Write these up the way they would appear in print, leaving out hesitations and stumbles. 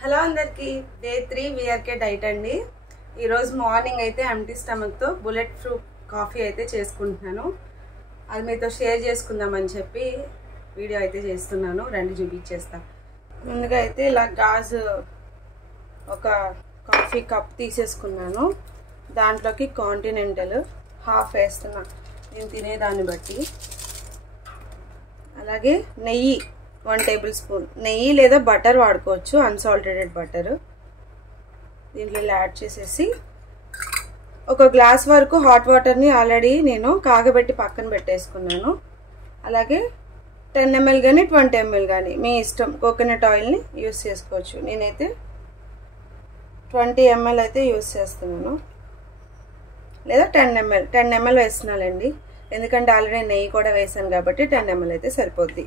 Hello అందరికి day 3 VRK diet అండి. ఈరోజు మార్నింగ్ అయితే ఎంటీ స్టమక్తో బుల్లెట్ ప్రూఫ్ కాఫీ అయితే చేసుకుంటున్నాను. అది మీతో షేర్ చేసుకుందామని చెప్పి వీడియో అయితే చేస్తున్నాను. రండి చూపించేస్తా. ముందుగా అయితే ఇలా గాజు ఒక కాఫీ కప్ తీసేసుకున్నాను. దాంట్లోకి కాంటినెంటల్ హాఫ్ వేస్తున్నా నేను తినేదాన్ని బట్టి. అలాగే నెయ్యి 1 టేబుల్ స్పూన్ నెయ్యి లేదా బటర్ వాడుకోవచ్చు, అన్సాల్టెడ్ బటర్. దీంట్లో యాడ్ చేసేసి ఒక గ్లాస్ వరకు హాట్ వాటర్ని ఆల్రెడీ నేను కాగబెట్టి పక్కన పెట్టేసుకున్నాను. అలాగే 10 ml కానీ 20 ml కానీ మీ ఇష్టం, కోకోనట్ ఆయిల్ని యూస్ చేసుకోవచ్చు. నేనైతే 20 ml అయితే యూస్ చేస్తున్నాను, లేదా 10 ml వేస్తున్నానండి. ఎందుకంటే ఆల్రెడీ నెయ్యి కూడా వేసాను కాబట్టి 10 ml అయితే సరిపోద్ది.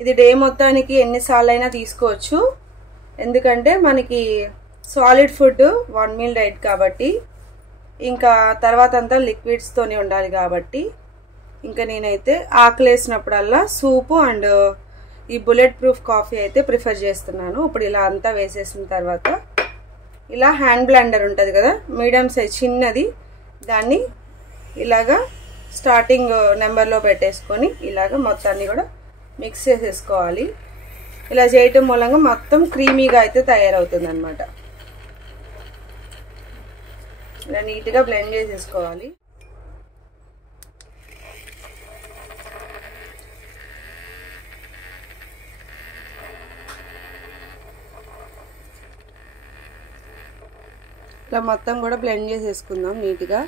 ఇది డే మొత్తానికి ఎన్నిసార్లు అయినా తీసుకోవచ్చు. ఎందుకంటే మనకి సాలిడ్ ఫుడ్ 1 మీల్ డైట్ కాబట్టి, ఇంకా తర్వాత అంతా లిక్విడ్స్తోనే ఉండాలి కాబట్టి, ఇంకా నేనైతే ఆకలేసినప్పుడల్లా సూపు అండ్ ఈ బుల్లెట్ ప్రూఫ్ కాఫీ అయితే ప్రిఫర్ చేస్తున్నాను. ఇప్పుడు ఇలా అంతా వేసేసిన తర్వాత ఇలా హ్యాండ్ బ్లెండర్ ఉంటుంది కదా, మీడియం సైజ్ చిన్నది, దాన్ని ఇలాగా స్టార్టింగ్ నెంబర్లో పెట్టేసుకొని ఇలాగ మొత్తాన్ని కూడా మిక్స్ చేసేసుకోవాలి. ఇలా చేయటం మూలంగా మొత్తం క్రీమీగా అయితే తయారవుతుంది అన్నమాట. ఇలా నీట్గా బ్లెండ్ చేసేసుకోవాలి. ఇలా మొత్తం కూడా బ్లెండ్ చేసేసుకుందాం నీట్గా.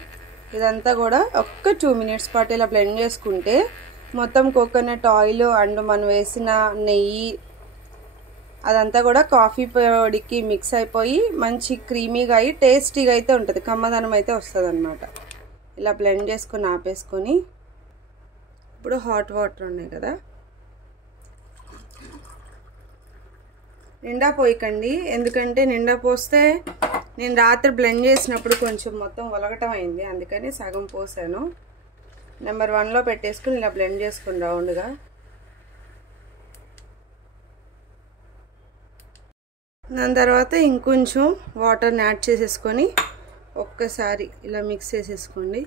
ఇదంతా కూడా ఒక్క 2 minutes పాటు ఇలా బ్లెండ్ చేసుకుంటే మొత్తం కోకోనట్ ఆయిల్ అండ్ మనం వేసిన నెయ్యి అదంతా కూడా కాఫీ పొడికి మిక్స్ అయిపోయి మంచి క్రీమీగా అయ్యి టేస్టీగా అయితే ఉంటుంది, కమ్మదనం అయితే వస్తుంది అన్నమాట. ఇలా బ్లెండ్ చేసుకొని ఆపేసుకొని ఇప్పుడు హాట్ వాటర్ ఉన్నాయి కదా, నిండా పోయకండి. ఎందుకంటే నిండా పోస్తే నేను రాత్రి బ్లెండ్ చేసినప్పుడు కొంచెం మొత్తం ఒలగటం అయింది, అందుకని సగం పోసాను. నెంబర్ 1లో పెట్టేసుకుని ఇలా బ్లెండ్ చేసుకుని రౌండ్గా. దాని తర్వాత ఇంకొంచెం వాటర్ని యాడ్ చేసేసుకొని ఒక్కసారి ఇలా మిక్స్ చేసేసుకోండి.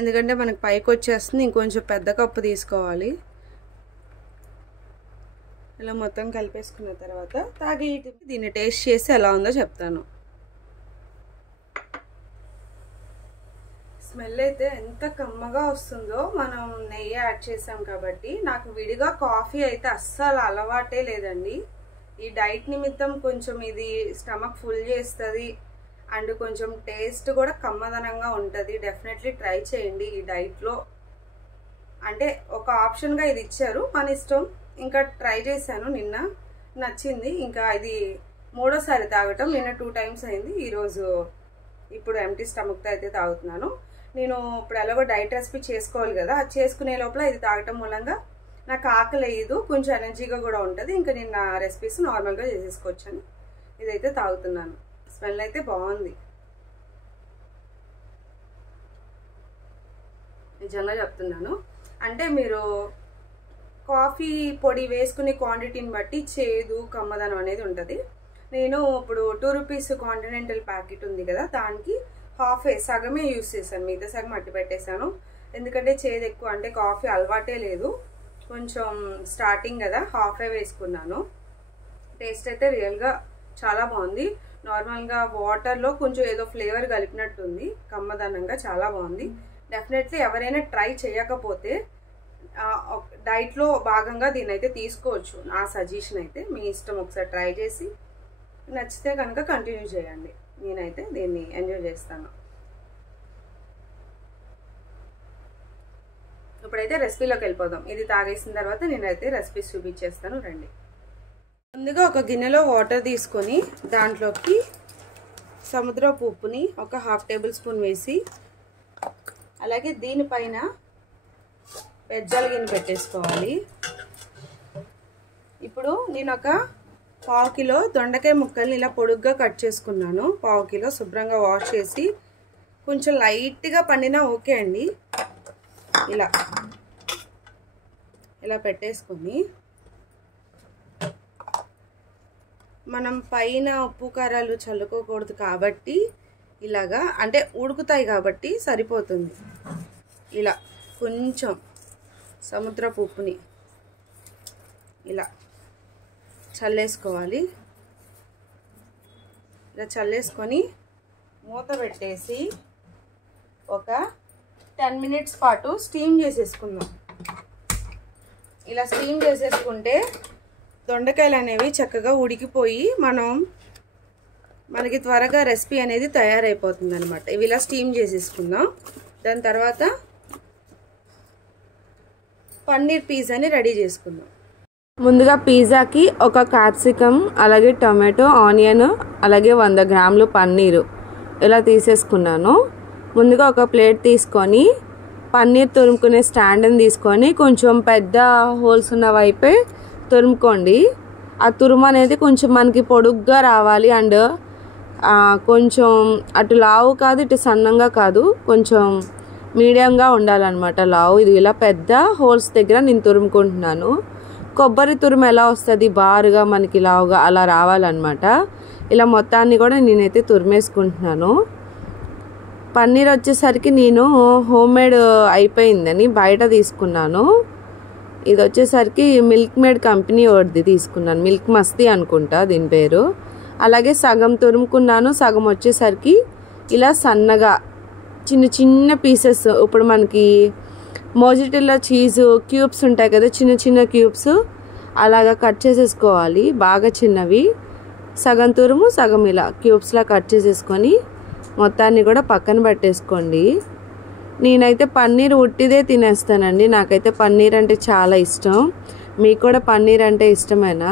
ఎందుకంటే మనకి పైకి వచ్చేస్తుంది, ఇంకొంచెం పెద్ద కప్పు తీసుకోవాలి. ఇలా మొత్తం కలిపేసుకున్న తర్వాత తాగి దీన్ని టేస్ట్ చేసి ఎలా ఉందో చెప్తాను. స్మెల్ అయితే ఎంత కమ్మగా వస్తుందో, మనం నెయ్యి యాడ్ చేసాం కాబట్టి. నాకు విడిగా కాఫీ అయితే అస్సలు అలవాటే లేదండి. ఈ డైట్ నిమిత్తం కొంచెం ఇది స్టమక్ ఫుల్ చేస్తుంది అండ్ కొంచెం టేస్ట్ కూడా కమ్మదనంగా ఉంటుంది. డెఫినెట్లీ ట్రై చేయండి ఈ డైట్లో. అంటే ఒక ఆప్షన్గా ఇది ఇచ్చారు, మన ఇష్టం. ఇంకా ట్రై చేశాను, నిన్న నచ్చింది. ఇంకా ఇది 3వ సారి తాగటం. నిన్న 2 times అయింది, ఈరోజు ఇప్పుడు ఎంటీ స్టమక్తో అయితే తాగుతున్నాను. నేను ఇప్పుడు ఎలాగో డైట్ రెసిపీ చేసుకోవాలి కదా, అది చేసుకునే లోపల ఇది తాగటం మూలంగా నాకు ఆకలి అయ్యదు, కొంచెం ఎనర్జీగా కూడా ఉంటుంది. ఇంకా నేను నా రెసిపీస్ నార్మల్గా చేసేసుకోవచ్చని ఇదైతే తాగుతున్నాను. స్మెల్ అయితే బాగుంది, నిజంగా చెప్తున్నాను. అంటే మీరు కాఫీ పొడి వేసుకునే క్వాంటిటీని బట్టి చేదు కమ్మదనం అనేది ఉంటుంది. నేను ఇప్పుడు 2 రూపీస్ కాంటినెంటల్ ప్యాకెట్ ఉంది కదా, దానికి సగమే యూస్ చేశాను, మిగతా సగం అట్టి పెట్టేశాను. ఎందుకంటే చేదు ఎక్కువ, అంటే కాఫీ అలవాటే లేదు, కొంచెం స్టార్టింగ్ కదా, హాఫే వేసుకున్నాను. టేస్ట్ అయితే రియల్గా చాలా బాగుంది. నార్మల్గా వాటర్లో కొంచెం ఏదో ఫ్లేవర్ కలిపినట్టుంది, కమ్మదనంగా చాలా బాగుంది. డెఫినెట్లీ ఎవరైనా ట్రై చేయకపోతే డైట్లో భాగంగా దీన్ని అయితే తీసుకోవచ్చు. నా సజెషన్ అయితే మీ ఇష్టం, ఒకసారి ట్రై చేసి నచ్చితే కనుక కంటిన్యూ చేయండి. నేనైతే దీన్ని ఎంజాయ్ చేస్తాను. ఇప్పుడైతే రెసిపీలోకి వెళ్ళిపోదాం. ఇది తాగేసిన తర్వాత నేనైతే రెసిపీస్ చూపించేస్తాను, రండి. ముందుగా ఒక గిన్నెలో వాటర్ తీసుకొని దాంట్లోకి సముద్రపు ఉప్పుని ఒక 1/2 టేబుల్ స్పూన్ వేసి, అలాగే దీనిపైన వెజ్జాల గిన్నె పెట్టేసుకోవాలి. ఇప్పుడు నేను ఒక 1/4 కిలో దొండకాయ ముక్కల్ని ఇలా పొడుగ్గా కట్ చేసుకున్నాను. 1/4 కిలో శుభ్రంగా వాష్ చేసి, కొంచెం లైట్గా పండినా ఓకే అండి. ఇలా పెట్టేసుకొని మనం పైన ఉప్పు కారాలు చల్లుకోకూడదు కాబట్టి ఇలాగా, అంటే ఉడుకుతాయి కాబట్టి సరిపోతుంది. ఇలా కొంచెం సముద్రపు ఉప్పుని ఇలా చల్లేసుకోవాలి. ఇలా చల్లేసుకొని మూత పెట్టేసి ఒక 10 మినిట్స్ పాటు స్టీమ్ చేసేసుకుందాం. ఇలా స్టీమ్ చేసేసుకుంటే దొండకాయలు అనేవి చక్కగా ఉడికిపోయి మనకి త్వరగా రెసిపీ అనేది తయారైపోతుంది అనమాట. ఇవి ఇలా స్టీమ్ చేసేసుకుందాం. దాని తర్వాత పన్నీర్ పిజ్జాని రెడీ చేసుకుందాం. ముందుగా పిజ్జాకి ఒక క్యాప్సికమ్, అలాగే టొమాటో, ఆనియన్, అలాగే 100 గ్రాములు పన్నీరు ఇలా తీసేసుకున్నాను. ముందుగా ఒక ప్లేట్ తీసుకొని పన్నీర్ తురుముకునే స్టాండ్ని తీసుకొని కొంచెం పెద్ద హోల్స్ ఉన్న వైపే తురుముకోండి. ఆ తురుము అనేది కొంచెం మనకి పొడుగ్గా రావాలి. అండ్ కొంచెం అటు లావు కాదు, ఇటు సన్నంగా కాదు, కొంచెం మీడియంగా ఉండాలన్నమాట లావు. ఇది ఇలా పెద్ద హోల్స్ దగ్గర నేను తురుముకుంటున్నాను. కొబ్బరి తురుము ఎలా వస్తుంది బారుగా మనకి లావుగా అలా రావాలన్నమాట. ఇలా మొత్తాన్ని కూడా నేనైతే తురిమేసుకుంటున్నాను. పన్నీర్ వచ్చేసరికి నేను హోమ్ మేడ్ అయిపోయిందని బయట తీసుకున్నాను. ఇది వచ్చేసరికి మిల్క్ మేడ్ కంపెనీ ఒకటి తీసుకున్నాను, మిల్క్ మస్తీ అనుకుంటా దీని పేరు. అలాగే సగం తురుముకున్నాను, సగం వచ్చేసరికి ఇలా సన్నగా చిన్న చిన్న పీసెస్, ఇప్పుడు మనకి మోజిటిల్లా చీజ్ క్యూబ్స్ ఉంటాయి కదా, చిన్న చిన్న క్యూబ్స్ అలాగా కట్ చేసేసుకోవాలి. బాగా చిన్నవి, సగం తురుము సగం ఇలా క్యూబ్స్లా కట్ చేసేసుకొని మొత్తాన్ని కూడా పక్కన పెట్టేసుకోండి. నేనైతే పన్నీర్ ఉట్టిదే తినేస్తానండి. నాకైతే పన్నీర్ అంటే చాలా ఇష్టం. మీకు కూడా పన్నీర్ అంటే ఇష్టమేనా?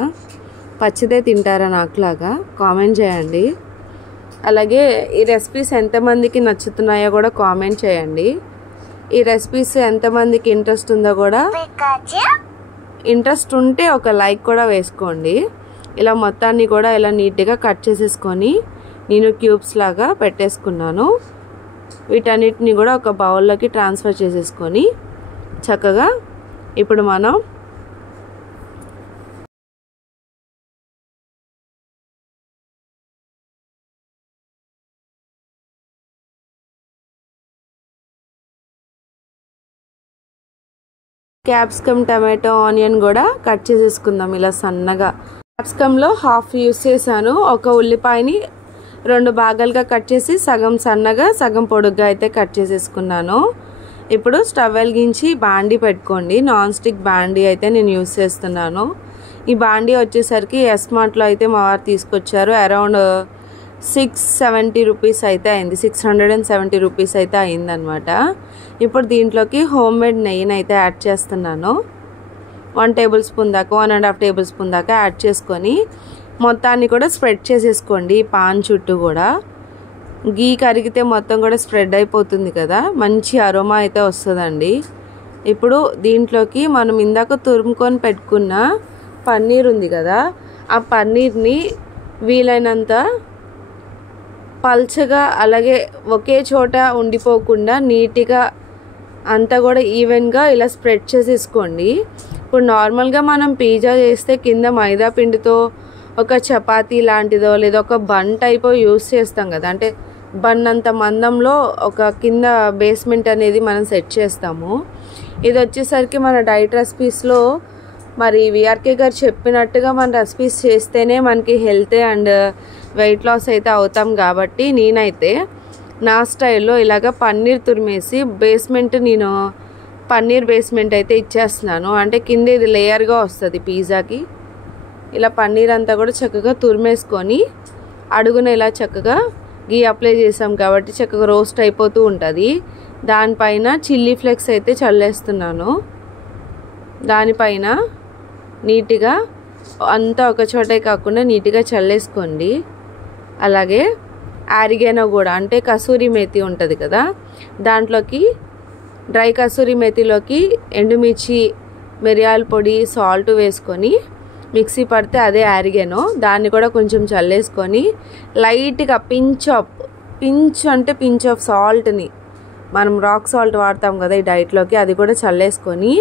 పచ్చిదే తింటారా నాకులాగా? కామెంట్ చేయండి. అలాగే ఈ రెసిపీస్ ఎంతమందికి నచ్చుతున్నాయో కూడా కామెంట్ చేయండి. ఈ రెసిపీస్ ఎంతమందికి ఇంట్రెస్ట్ ఉందో కూడా, ఇంట్రెస్ట్ ఉంటే ఒక లైక్ కూడా వేసుకోండి. ఇలా మొత్తాన్ని కూడా ఇలా నీట్గా కట్ చేసేసుకొని నేను క్యూబ్స్ లాగా పెట్టేసుకున్నాను. వీటన్నిటిని కూడా ఒక బౌల్లోకి ట్రాన్స్ఫర్ చేసేసుకొని చక్కగా ఇప్పుడు మనం క్యాప్సికమ్, టమాటో, ఆనియన్ కూడా కట్ చేసేసుకుందాం ఇలా సన్నగా. క్యాప్సికమ్లో హాఫ్ యూస్ చేశాను. ఒక ఉల్లిపాయని 2 భాగాలుగా కట్ చేసి సగం సన్నగా సగం పొడుగ్గా అయితే కట్ చేసేసుకున్నాను. ఇప్పుడు స్టవ్ వెలిగించి బాండీ పెట్టుకోండి. నాన్ స్టిక్ బాండీ అయితే నేను యూస్ చేస్తున్నాను. ఈ బాండీ వచ్చేసరికి ఎస్మార్ట్లో అయితే మా వారు తీసుకొచ్చారు. అరౌండ్ 670 రూపీస్ అయితే అయింది, 670 రూపీస్ అయితే అయిందనమాట. ఇప్పుడు దీంట్లోకి హోమ్ మేడ్ నెయ్యిని అయితే యాడ్ చేస్తున్నాను. 1 టేబుల్ స్పూన్ దాకా, 1.5 టేబుల్ స్పూన్ దాకా యాడ్ చేసుకొని మొత్తాన్ని కూడా స్ప్రెడ్ చేసేసుకోండి. పాన్ చుట్టూ కూడా గీ కరిగితే మొత్తం కూడా స్ప్రెడ్ అయిపోతుంది కదా, మంచి అరోమా అయితే వస్తుందండి. ఇప్పుడు దీంట్లోకి మనం ఇందాక తురుముకొని పెట్టుకున్న పన్నీర్ ఉంది కదా, ఆ పన్నీర్ని వీలైనంత పల్చగా, అలాగే ఒకే చోట ఉండిపోకుండా నీట్గా అంతా కూడా ఈవెన్గా ఇలా స్ప్రెడ్ చేసేసుకోండి. ఇప్పుడు నార్మల్గా మనం పిజ్జా చేస్తే కింద మైదా పిండితో ఒక చపాతీ లాంటిదో లేదా ఒక బన్ టైప్ యూస్ చేస్తాం కదా, అంటే బన్ అంత మందంలో ఒక కింద బేస్మెంట్ అనేది మనం సెట్ చేస్తాము. ఇది వచ్చేసరికి మన డైట్ రెసిపీస్లో మరి విఆర్కే గారు చెప్పినట్టుగా మన రెసిపీస్ చేస్తేనే మనకి హెల్త్ అండ్ వెయిట్ లాస్ అయితే అవుతాం. కాబట్టి నేనైతే నా స్టైల్లో ఇలాగ పన్నీర్ తురిమేసి బేస్మెంట్, నేను పన్నీర్ బేస్మెంట్ అయితే ఇచ్చేస్తున్నాను. అంటే కింద ఇది లేయర్గా వస్తుంది పిజ్జాకి. ఇలా పన్నీర్ అంతా కూడా చక్కగా తురిమేసుకొని అడుగున ఇలా చక్కగా గీ అప్లై చేసాం కాబట్టి చక్కగా రోస్ట్ అయిపోతూ ఉంటుంది. దానిపైన చిల్లీ ఫ్లేక్స్ అయితే చల్లేస్తున్నాను. దానిపైన నీట్గా అంతా ఒక చోటే కాకుండా నీట్గా చల్లేసుకోండి. అలాగే ఆరిగానో కూడా, అంటే కసూరి మేతి ఉంటుంది కదా, దాంట్లోకి డ్రై కసూరి మేతిలోకి ఎండుమిర్చి, మిరియాల పొడి, సాల్ట్ వేసుకొని మిక్సీ పడితే అదే ఆరిగానో, దాన్ని కూడా కొంచెం చల్లేసుకొని లైట్గా పించ్ ఆఫ్ సాల్ట్ని, మనం రాక్ సాల్ట్ వాడతాం కదా ఈ డైట్లోకి, అది కూడా చల్లేసుకొని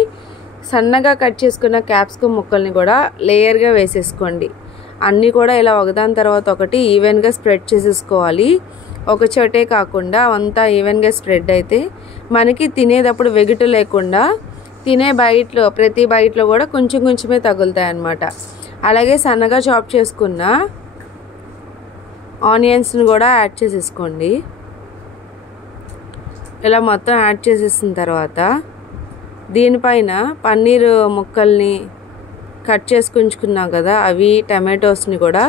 సన్నగా కట్ చేసుకున్న క్యాప్సికమ్ ముక్కల్ని కూడా లేయర్గా వేసేసుకోండి. అన్నీ కూడా ఇలా ఒకదాని తర్వాత ఒకటి ఈవెన్గా స్ప్రెడ్ చేసేసుకోవాలి. ఒక చోటే కాకుండా అంతా ఈవెన్గా స్ప్రెడ్ అయితే మనకి తినేటప్పుడు వెగిటు లేకుండా తినే బైట్లో ప్రతి బైట్లో కూడా కొంచెం కొంచెమే తగులుతాయి అన్నమాట. అలాగే సన్నగా చాప్ చేసుకున్న ఆనియన్స్ని కూడా యాడ్ చేసేసుకోండి. ఇలా మొత్తం యాడ్ చేసేసిన తర్వాత దీనిపైన పన్నీర్ ముక్కల్ని కట్ చేసుకుంచుకున్నాం కదా, అవి టమాటోస్ని కూడా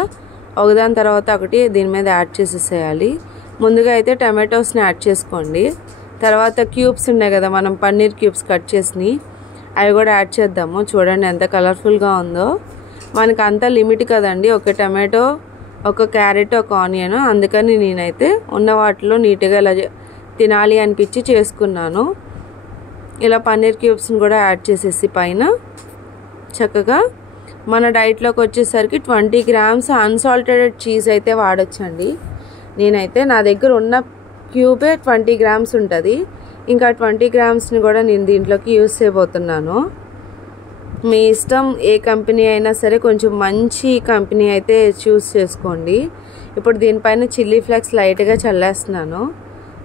ఒకదాని తర్వాత ఒకటి దీని మీద యాడ్ చేసేసేయాలి. ముందుగా అయితే టమాటోస్ని యాడ్ చేసుకోండి. తర్వాత క్యూబ్స్ ఉన్నాయి కదా, మనం పన్నీర్ క్యూబ్స్ కట్ చేసి అవి కూడా యాడ్ చేద్దాము. చూడండి ఎంత కలర్ఫుల్గా ఉందో. మనకు అంత లిమిట్ కదండి, ఒక టమాటో, ఒక క్యారెట్, ఒక ఆనియన్. అందుకని నేనైతే ఉన్న వాటిలో నీట్గా ఇలా తినాలి అనిపించి చేసుకున్నాను. ఇలా పన్నీర్ క్యూబ్స్ని కూడా యాడ్ చేసేసి పైన చక్కగా మన డైట్లోకి వచ్చేసరికి 20 grams అన్సాల్టెడ్ చీజ్ అయితే వాడచ్చండి. నేనైతే నా దగ్గర ఉన్న క్యూబే 20 grams ఉంటుంది. ఇంకా 20 gramsని కూడా నేను దీంట్లోకి యూజ్ చేయబోతున్నాను. మీ ఇష్టం, ఏ కంపెనీ అయినా సరే కొంచెం మంచి కంపెనీ అయితే చూస్ చేసుకోండి. ఇప్పుడు దీనిపైన చిల్లీ ఫ్లేక్స్ లైట్గా చల్లేస్తున్నాను.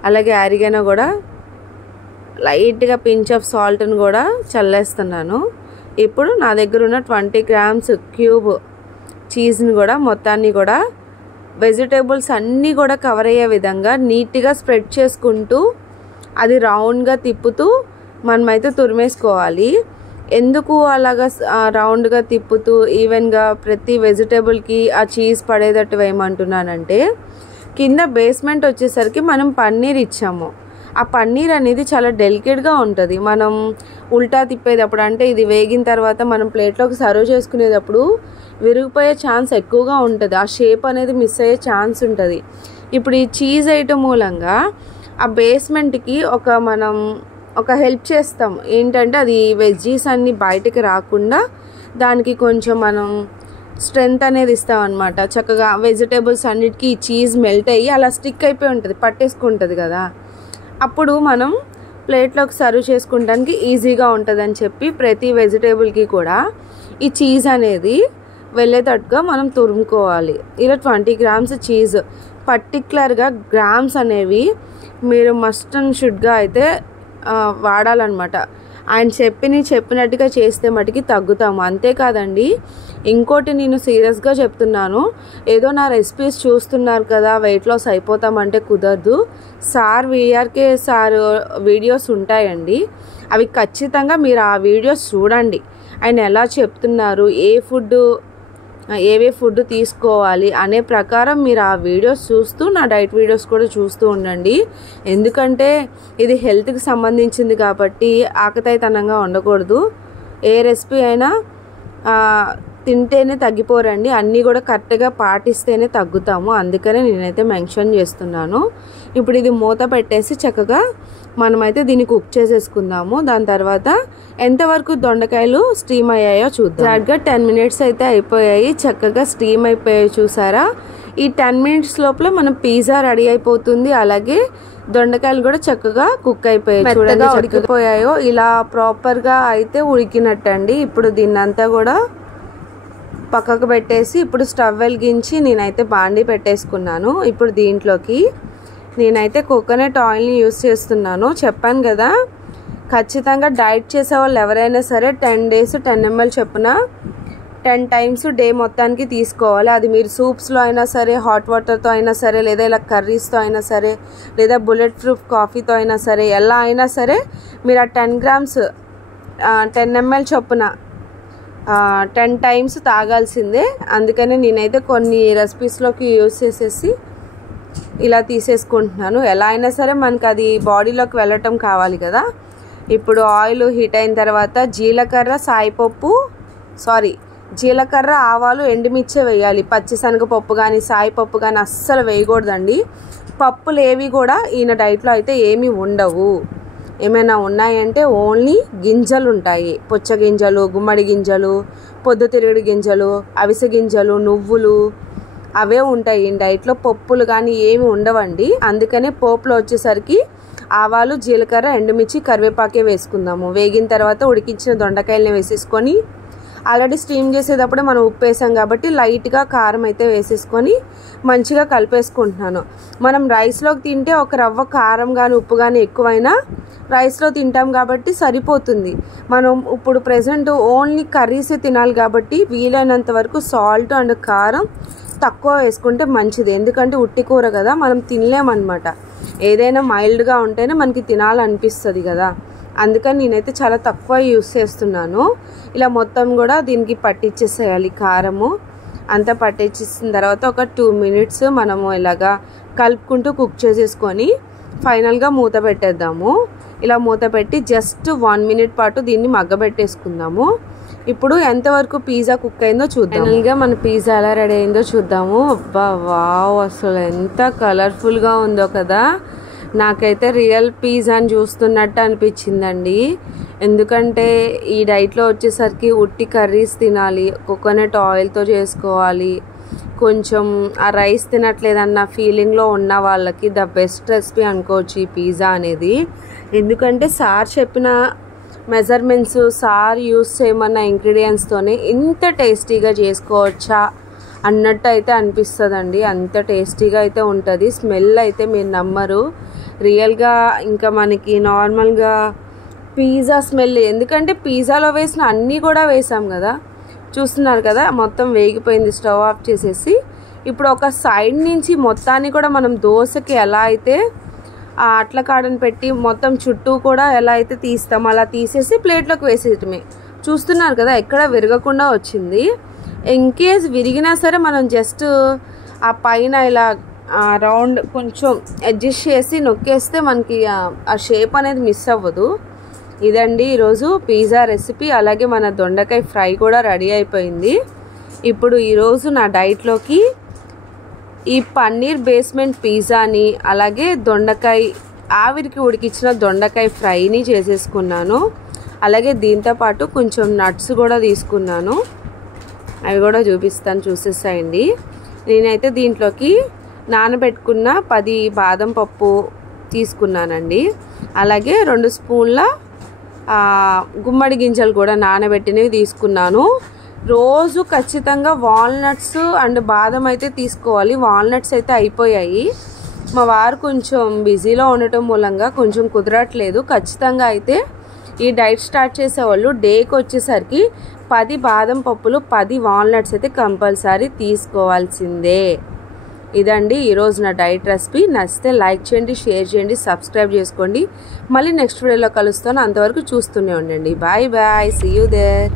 అలాగే ఆరిగానో కూడా లైట్గా పించ్ ఆఫ్ సాల్ట్ని కూడా చల్లేస్తున్నాను. ఇప్పుడు నా దగ్గర ఉన్న 20 grams క్యూబ్ చీజ్ని కూడా మొత్తాన్ని కూడా వెజిటేబుల్స్ అన్నీ కూడా కవర్ అయ్యే విధంగా నీట్గా స్ప్రెడ్ చేసుకుంటూ అది రౌండ్గా తిప్పుతూ మనమైతే తురిమేసుకోవాలి. ఎందుకు అలాగా రౌండ్గా తిప్పుతూ ఈవెన్గా ప్రతి వెజిటేబుల్కి ఆ చీజ్ పడేటట్టు వేయమంటున్నానంటే, కింద బేస్మెంట్ వచ్చేసరికి మనం పన్నీర్ ఇచ్చాము. ఆ పన్నీర్ అనేది చాలా డెలికేట్గా ఉంటుంది. మనం ఉల్టా తిప్పేటప్పుడు, అంటే ఇది వేగిన తర్వాత మనం ప్లేట్లోకి సర్వ్ చేసుకునేటప్పుడు విరిగిపోయే ఛాన్స్ ఎక్కువగా ఉంటుంది. ఆ షేప్ అనేది మిస్ అయ్యే ఛాన్స్ ఉంటుంది. ఇప్పుడు ఈ చీజ్ వేయటం మూలంగా ఆ బేస్మెంట్కి మనం ఒక హెల్ప్ చేస్తాం. ఏంటంటే అది వెజ్జీస్ అన్నీ బయటకు రాకుండా దానికి కొంచెం మనం స్ట్రెంగ్త్ అనేది ఇస్తాం అనమాట. చక్కగా వెజిటేబుల్స్ అన్నిటికీ ఈ చీజ్ మెల్ట్ అయ్యి అలా స్టిక్ అయిపోయి ఉంటుంది, పట్టేసుకుంటుంది కదా. అప్పుడు మనం ప్లేట్లోకి సర్వ్ చేసుకుంటానికి ఈజీగా ఉంటుందని చెప్పి ప్రతి వెజిటేబుల్కి కూడా ఈ చీజ్ అనేది వెళ్ళేటట్టుగా మనం తురుముకోవాలి. ఇలా 20 grams చీజ్, పర్టికులర్గా గ్రామ్స్ అనేవి మీరు మస్ట్ అండ్ షుడ్గా అయితే వాడాలన్నమాట. ఆయన చెప్పినట్టుగా చేస్తే మటుకి తగ్గుతాము. అంతేకాదండి, ఇంకోటి నేను సీరియస్గా చెప్తున్నాను, ఏదో నా రెసిపీస్ చూస్తున్నారు కదా వెయిట్ లాస్ అయిపోతామంటే కుదరదు. వీఆర్కే సార్ వీడియోస్ ఉంటాయండి, అవి ఖచ్చితంగా మీరు ఆ వీడియోస్ చూడండి. ఆయన ఎలా చెప్తున్నారు, ఏవే ఫుడ్ తీసుకోవాలి అనే ప్రకారం మీరు ఆ వీడియోస్ చూస్తూ నా డైట్ వీడియోస్ కూడా చూస్తూ ఉండండి. ఎందుకంటే ఇది హెల్త్కి సంబంధించింది కాబట్టి ఆకతాయితనంగా ఉండకూడదు. ఏ రెసిపీ అయినా తింటేనే తగ్గిపోరండి, అన్నీ కూడా కరెక్ట్గా పాటిస్తేనే తగ్గుతాము. అందుకనే నేనైతే మెన్షన్ చేస్తున్నాను. ఇప్పుడు ఇది మూత పెట్టేసి చక్కగా మనమైతే దీన్ని కుక్ చేసేసుకుందాము. దాని తర్వాత ఎంతవరకు దొండకాయలు స్టీమ్ అయ్యాయో చూద్దాం. ఎగ్జాక్ట్గా 10 minutes అయితే అయిపోయాయి, చక్కగా స్టీమ్ అయిపోయాయి. చూసారా, ఈ 10 minutes లోపల మన పిజ్జా రెడీ అయిపోతుంది. అలాగే దొండకాయలు కూడా చక్కగా కుక్ అయిపోయాయి. చూడండి ఉడికిపోయాయో, ఇలా ప్రాపర్గా అయితే ఉడికినట్టండి. ఇప్పుడు దీన్నంతా కూడా పక్కకు పెట్టేసి ఇప్పుడు స్టవ్ వెలిగించి నేనైతే బాండీ పెట్టేసుకున్నాను. ఇప్పుడు దీంట్లోకి నేనైతే కోకోనట్ ఆయిల్ని యూస్ చేస్తున్నాను. చెప్పాను కదా, ఖచ్చితంగా డైట్ చేసే వాళ్ళు ఎవరైనా సరే 10 days 10 ml చొప్పున 10 times డే మొత్తానికి తీసుకోవాలి. అది మీరు సూప్స్లో అయినా సరే, హాట్ వాటర్తో అయినా సరే, లేదా ఇలా కర్రీస్తో అయినా సరే, లేదా బుల్లెట్ ప్రూఫ్ కాఫీతో అయినా సరే, ఎలా అయినా సరే మీరు ఆ 10 grams 10 ml చొప్పున 10 times తాగాల్సిందే. అందుకని నేనైతే కొన్ని రెసిపీస్లోకి యూజ్ చేసేసి ఇలా తీసేసుకుంటున్నాను. ఎలా అయినా సరే మనకు అది బాడీలోకి వెళ్ళటం కావాలి కదా. ఇప్పుడు ఆయిల్ హీట్ అయిన తర్వాత జీలకర్ర, ఆవాలు, ఎండుమిర్చి వేయాలి. పచ్చిశనగపప్పు కానీ సాయిపప్పు కానీ అస్సలు వేయకూడదండి. పప్పులు ఏవి కూడా ఈయన డైట్లో అయితే ఏమీ ఉండవు. ఏమైనా ఉన్నాయంటే ఓన్లీ గింజలు ఉంటాయి. పుచ్చ గింజలు, గుమ్మడి గింజలు, పొద్దుతిరుగుడు గింజలు, అవిసె గింజలు, నువ్వులు అవే ఉంటాయి. ఈ డైట్లో పప్పులు కానీ ఏమి ఉండవండి. అందుకనే పోపులో వచ్చేసరికి ఆవాలు, జీలకర్ర, ఎండుమిర్చి, కరివేపాకే వేసుకుందాము. వేగిన తర్వాత ఉడికించిన దొండకాయలని వేసేసుకొని ఆల్రెడీ స్టీమ్ చేసేటప్పుడే మనం ఉప్పు వేసాం కాబట్టి లైట్గా కారం అయితే వేసేసుకొని మంచిగా కలిపేసుకుంటున్నాను. మనం రైస్లోకి తింటే ఒక రవ్వ కారం కానీ ఉప్పు కానీ ఎక్కువైనా రైస్లో తింటాం కాబట్టి సరిపోతుంది. మనం ఇప్పుడు ప్రెజెంట్ ఓన్లీ కర్రీసే తినాలి కాబట్టి వీలైనంత వరకు సాల్ట్ అండ్ కారం తక్కువ వేసుకుంటే మంచిది. ఎందుకంటే ఉట్టి కూర కదా, మనం తినలేమన్నమాట. ఏదైనా మైల్డ్గా ఉంటేనే మనకి తినాలనిపిస్తుంది కదా, అందుకని నేనైతే చాలా తక్కువ యూస్ చేస్తున్నాను. ఇలా మొత్తం కూడా దీనికి పట్టించేసేయాలి కారము అంతా. పట్టించేసిన తర్వాత ఒక 2 minutes మనము ఇలాగా కలుపుకుంటూ కుక్ చేసేసుకొని ఫైనల్గా మూత పెట్టేద్దాము. ఇలా మూత పెట్టి జస్ట్ 1 minute పాటు దీన్ని మగ్గబెట్టేసుకుందాము. ఇప్పుడు ఎంతవరకు పిజ్జా కుక్ అయిందో చూద్దాం. ఫైనల్గా మన పిజ్జా ఎలా రెడీ అయిందో చూద్దాము. అబ్బా వావ్, అసలు ఎంత కలర్ఫుల్గా ఉందో కదా. నాకైతే రియల్ పిజ్జాని చూస్తున్నట్టు అనిపించిందండి. ఎందుకంటే ఈ డైట్లో వచ్చేసరికి ఉట్టి కర్రీస్ తినాలి, కోకోనట్ ఆయిల్తో చేసుకోవాలి, కొంచెం ఆ రైస్ తినట్లేదన్న ఫీలింగ్లో ఉన్న వాళ్ళకి ద బెస్ట్ రెసిపీ అనుకోవచ్చు ఈ పిజ్జా అనేది. ఎందుకంటే సార్ చెప్పిన మెజర్మెంట్స్, సార్ యూస్ చేయమన్న ఇంగ్రీడియంట్స్తోనే ఇంత టేస్టీగా చేసుకోవచ్చా అన్నట్టు అయితే అనిపిస్తుందండి. అంత టేస్టీగా అయితే ఉంటుంది. స్మెల్ అయితే మీరు నమ్మరు రియల్గా. ఇంకా మనకి నార్మల్గా పిజ్జా స్మెల్, ఎందుకంటే పిజ్జాలో వేసిన అన్నీ కూడా వేసాం కదా. చూస్తున్నారు కదా, మొత్తం వేగిపోయింది. స్టవ్ ఆఫ్ చేసేసి ఇప్పుడు ఒక సైడ్ నుంచి మొత్తాన్ని కూడా మనం దోశకి ఎలా అయితే ఆ అట్ల కాడని పెట్టి మొత్తం చుట్టూ కూడా ఎలా అయితే తీస్తాం అలా తీసేసి ప్లేట్లోకి వేసేయటమే. చూస్తున్నారు కదా, ఎక్కడ విరగకుండా వచ్చింది. ఇన్కేస్ విరిగినా సరే మనం జస్ట్ ఆ పైన ఇలా రౌండ్ కొంచెం అడ్జస్ట్ చేసి నొక్కేస్తే మనకి ఆ షేప్ అనేది మిస్ అవ్వదు. ఇదండి ఈరోజు పిజ్జా రెసిపీ. అలాగే మన దొండకాయ ఫ్రై కూడా రెడీ అయిపోయింది. ఇప్పుడు ఈరోజు నా డైట్లోకి ఈ పన్నీర్ బేస్మెంట్ పిజ్జాని అలాగే దొండకాయ ఆవిరికి ఉడికించిన దొండకాయ ఫ్రైని చేసేసుకున్నాను. అలాగే దీంతోపాటు కొంచెం నట్స్ కూడా తీసుకున్నాను, అవి కూడా చూపిస్తాను, చూసేసాయండి. నేనైతే దీంట్లోకి నానబెట్టుకున్న 10 బాదం పప్పు తీసుకున్నానండి. అలాగే 2 స్పూన్ల గుమ్మడి గింజలు కూడా నానబెట్టినవి తీసుకున్నాను. రోజు ఖచ్చితంగా వాల్నట్స్ అండ్ బాదం అయితే తీసుకోవాలి. వాల్నట్స్ అయితే అయిపోయాయి. మా వారు కొంచెం బిజీలో ఉండటం మూలంగా కొంచెం కుదరట్లేదు. ఖచ్చితంగా అయితే ఈ డైట్ స్టార్ట్ చేసేవాళ్ళు డేకి వచ్చేసరికి 10 బాదం పప్పులు 10 వాల్నట్స్ అయితే కంపల్సరీ తీసుకోవాల్సిందే. ఇదండి ఈరోజు నా డైట్ రెసిపీ. నచ్చితే లైక్ చేయండి, షేర్ చేయండి, సబ్స్క్రైబ్ చేసుకోండి. మళ్ళీ నెక్స్ట్ వీడియోలో కలుస్తాను. అంతవరకు చూస్తూనే ఉండండి. Bye bye, see you there.